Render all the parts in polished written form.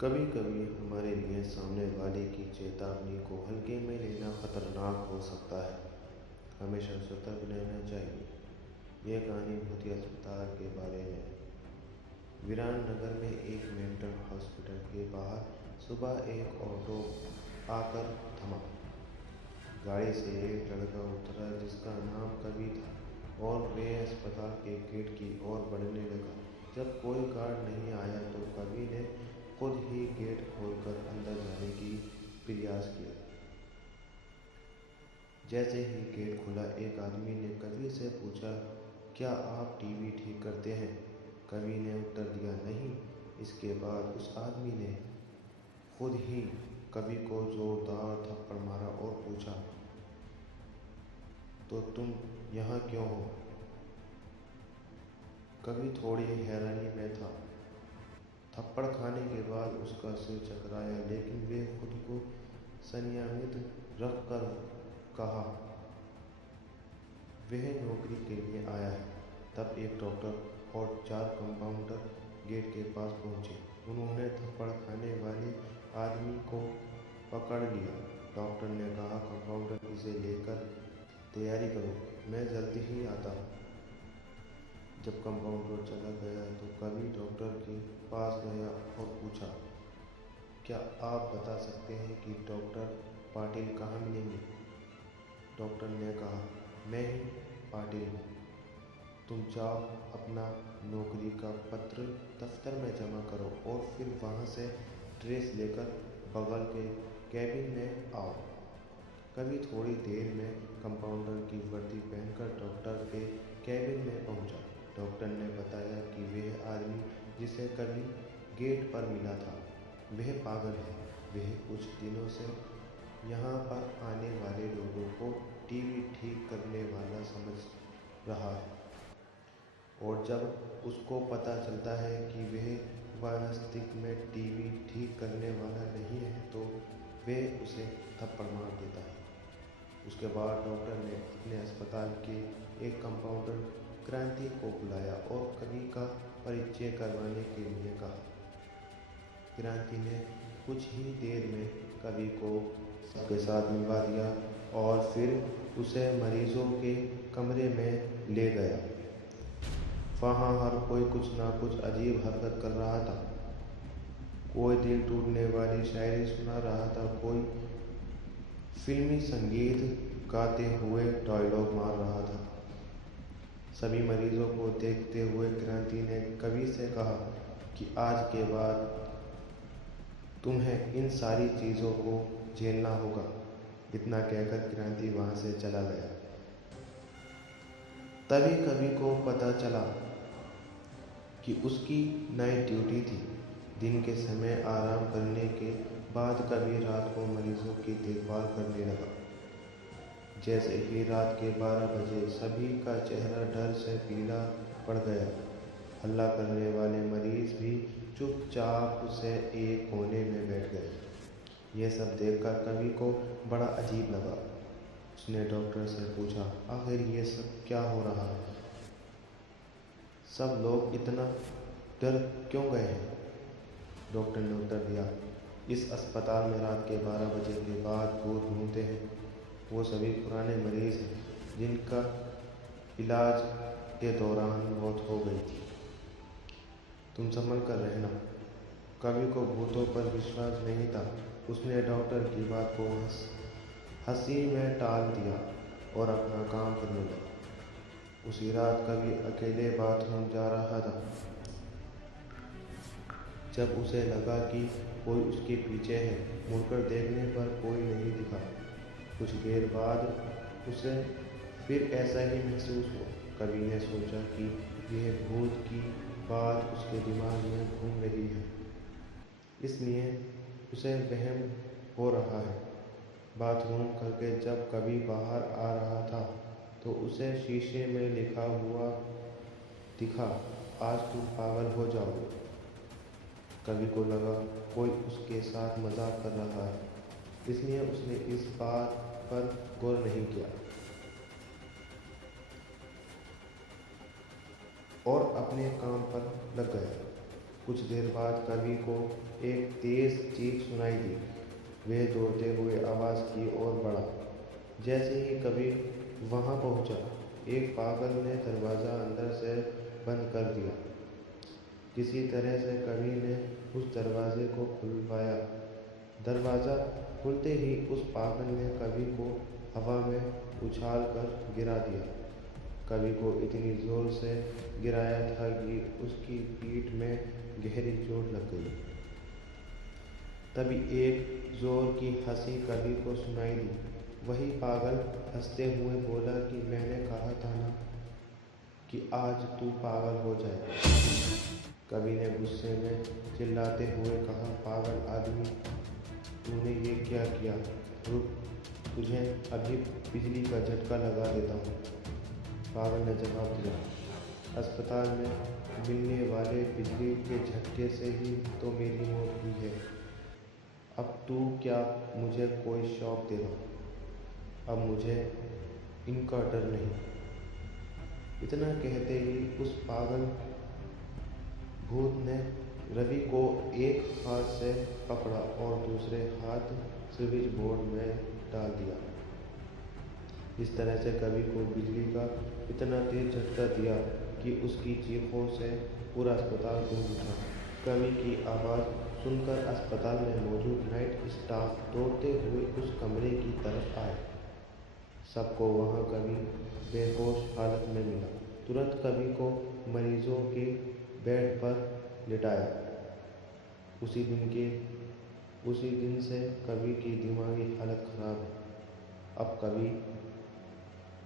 कभी कभी हमारे लिए सामने वाले की चेतावनी को हल्के में लेना खतरनाक हो सकता है। हमेशा सतर्क रहना चाहिए। यह कहानी भूतिया अस्पताल के बारे में है। वीराननगर में एक मेंटल हॉस्पिटल के बाहर सुबह एक ऑटो आकर थमा। गाड़ी से एक लड़का उतरा जिसका नाम कवि था और वे अस्पताल के गेट की ओर बढ़ने लगा। जब कोई गार्ड नहीं आया तो कवि ने खुद ही गेट खोलकर अंदर जाने की प्रयास किया। जैसे ही गेट खुला एक आदमी ने कवि से पूछा, क्या आप टीवी ठीक करते हैं? कवि ने उत्तर दिया, नहीं। इसके बाद उस आदमी ने खुद ही कवि को जोरदार थप्पड़ मारा और पूछा, तो तुम यहाँ क्यों हो? कवि थोड़ी हैरानी में था। थप्पड़ खाने के बाद उसका सिर चकराया, लेकिन वे खुद को संयमित रखकर कहा, वह नौकरी के लिए आया है। तब एक डॉक्टर और 4 कंपाउंडर गेट के पास पहुंचे। उन्होंने थप्पड़ खाने वाले आदमी को पकड़ लिया। डॉक्टर ने कहा, कंपाउंडर इसे लेकर तैयारी करो, मैं जल्दी ही आता हूँ। जब कंपाउंडर चला गया तो कवि डॉक्टर के पास गया और पूछा, क्या आप बता सकते हैं कि डॉक्टर पाटिल कहाँ मिलेंगे? डॉक्टर ने कहा, मैं ही पाटिल हूँ। तुम जाओ अपना नौकरी का पत्र दफ्तर में जमा करो और फिर वहाँ से ड्रेस लेकर बगल के कैबिन में आओ। कवि थोड़ी देर में कंपाउंडर की वर्दी पहनकर डॉक्टर के कैबिन में पहुंचा। डॉक्टर ने बताया कि वह आदमी जिसे कवि गेट पर मिला था वह पागल है। वह कुछ दिनों से यहाँ पर आने वाले लोगों को टीवी ठीक करने वाला समझ रहा है, और जब उसको पता चलता है कि वह वास्तविक में टीवी ठीक करने वाला नहीं है तो वह उसे थप्पड़ मार देता है। उसके बाद डॉक्टर ने अपने अस्पताल के एक कंपाउंडर क्रांति को बुलाया और कवि का परिचय करवाने के लिए कहा। क्रांति ने कुछ ही देर में कवि को सबके साथ मिलवा दिया और फिर उसे मरीजों के कमरे में ले गया। वहाँ हर कोई कुछ ना कुछ अजीब हरकत कर रहा था। कोई दिल टूटने वाली शायरी सुना रहा था, कोई फिल्मी संगीत गाते हुए डायलॉग मार रहा था। सभी मरीजों को देखते हुए क्रांति ने कवि से कहा कि आज के बाद तुम्हें इन सारी चीज़ों को झेलना होगा। इतना कहकर क्रांति वहाँ से चला गया। तभी कवि को पता चला कि उसकी नाइट ड्यूटी थी। दिन के समय आराम करने के बाद कवि रात को मरीजों की देखभाल करने लगा। जैसे ही रात के 12 बजे सभी का चेहरा डर से पीला पड़ गया। हल्ला करने वाले मरीज भी चुपचाप से एक कोने में बैठ गए। यह सब देखकर कवि को बड़ा अजीब लगा। उसने डॉक्टर से पूछा, आखिर ये सब क्या हो रहा है? सब लोग इतना डर क्यों गए हैं? डॉक्टर ने उत्तर दिया, इस अस्पताल में रात के 12 बजे के बाद भूत घूमते हैं। वो सभी पुराने मरीज हैं जिनका इलाज के दौरान मौत हो गई थी। तुम संभल कर रहना। कवि को भूतों पर विश्वास नहीं था। उसने डॉक्टर की बात को हंसी में टाल दिया और अपना काम करने लगा। उसी रात कवि अकेले बाथरूम जा रहा था जब उसे लगा कि कोई उसके पीछे है। मुड़कर देखने पर कोई नहीं दिखा। कुछ देर बाद उसे फिर ऐसा ही महसूस हुआ। कवि ने सोचा कि यह भूत की बात उसके दिमाग में घूम रही है, इसलिए उसे वहम हो रहा है। बाथरूम करके जब कवि बाहर आ रहा था तो उसे शीशे में लिखा हुआ दिखा, आज तुम पागल हो जाओगे। कवि को लगा कोई उसके साथ मजाक कर रहा है, इसलिए उसने इस बात पर गौर नहीं किया और अपने काम पर लग गया। कुछ देर बाद कवि को एक तेज चीख सुनाई दी। वह दौड़ते हुए आवाज़ की ओर बढ़ा। जैसे ही कवि वहां पहुंचा, एक पागल ने दरवाज़ा अंदर से बंद कर दिया। किसी तरह से कवि ने उस दरवाजे को खुलवाया। दरवाज़ा खुलते ही उस पागल ने कवि को हवा में उछाल कर गिरा दिया। कवि को इतनी जोर से गिराया था कि उसकी पीठ में गहरी चोट लग गई। तभी एक जोर की हंसी कवि को सुनाई दी। वही पागल हंसते हुए बोला कि मैंने कहा था ना कि आज तू पागल हो जाएगा। कवि ने गुस्से में चिल्लाते हुए कहा, पागल आदमी, तूने ये क्या किया? रुक, तुझे अभी बिजली का झटका लगा देता हूँ। पागल ने जवाब दिया, अस्पताल में मिलने वाले बिजली के झटके से ही तो मेरी मौत हुई है। अब तू क्या मुझे कोई शॉक देगा? अब मुझे इनका डर नहीं। इतना कहते ही उस पागल भूत ने रवि को एक हाथ से पकड़ा और दूसरे हाथ स्विच बोर्ड में डाल दिया। इस तरह से कवि को बिजली का इतना तेज झटका दिया कि उसकी चीखों से पूरा अस्पताल गूंज उठा। कवि की आवाज़ सुनकर अस्पताल में मौजूद नाइट स्टाफ दौड़ते हुए उस कमरे की तरफ आए। सबको वहां कवि बेहोश हालत में मिला। तुरंत कवि को मरीजों के बेड पर लिटाया। उसी दिन से कवि की दिमागी हालत खराब है। अब कवि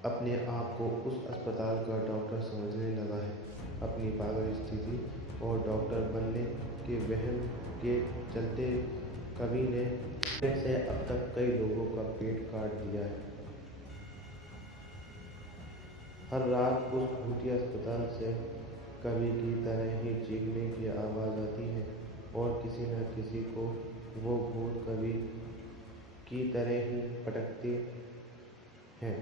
अपने आप को उस अस्पताल का डॉक्टर समझने लगा है। अपनी पागल स्थिति और डॉक्टर बनने के वहम के चलते कवि ने से अब तक कई लोगों का पेट काट दिया है। हर रात उस भूतिया अस्पताल से कवि की तरह ही चीखने की आवाज़ आती है और किसी न किसी को वो भूत कवि की तरह ही पटकते हैं।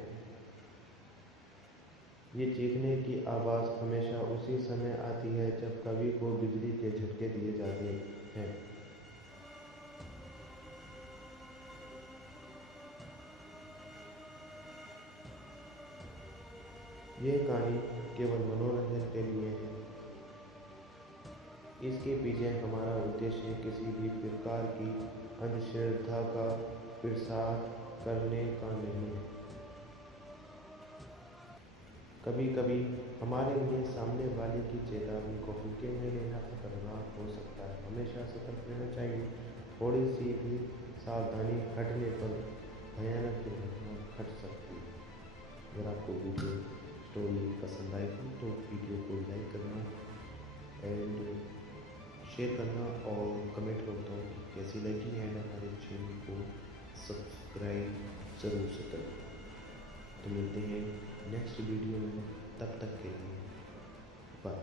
ये चीखने की आवाज़ हमेशा उसी समय आती है जब कवि को बिजली के झटके दिए जाते हैं। यह कहानी केवल मनोरंजन के लिए है। इसके पीछे हमारा उद्देश्य किसी भी प्रकार की अंधश्रद्धा का प्रसार करने का नहीं है। कभी कभी हमारे लिए सामने वाले की चेतावनी को हल्के में लेना खतरनाक हो सकता है। हमेशा सतर्क रहना चाहिए। थोड़ी सी भी सावधानी हटने पर भयानक दुर्घटना घट सकती है। अगर आपको वीडियो स्टोरी पसंद आई हो तो वीडियो को लाइक करना एंड शेयर करना और कमेंट करता हूँ कि कैसी लगी एंड हमारे चैनल को सब्सक्राइब ज़रूर से करें। तो मिलते हैं नेक्स्ट वीडियो में, तब तक के लिए बाय।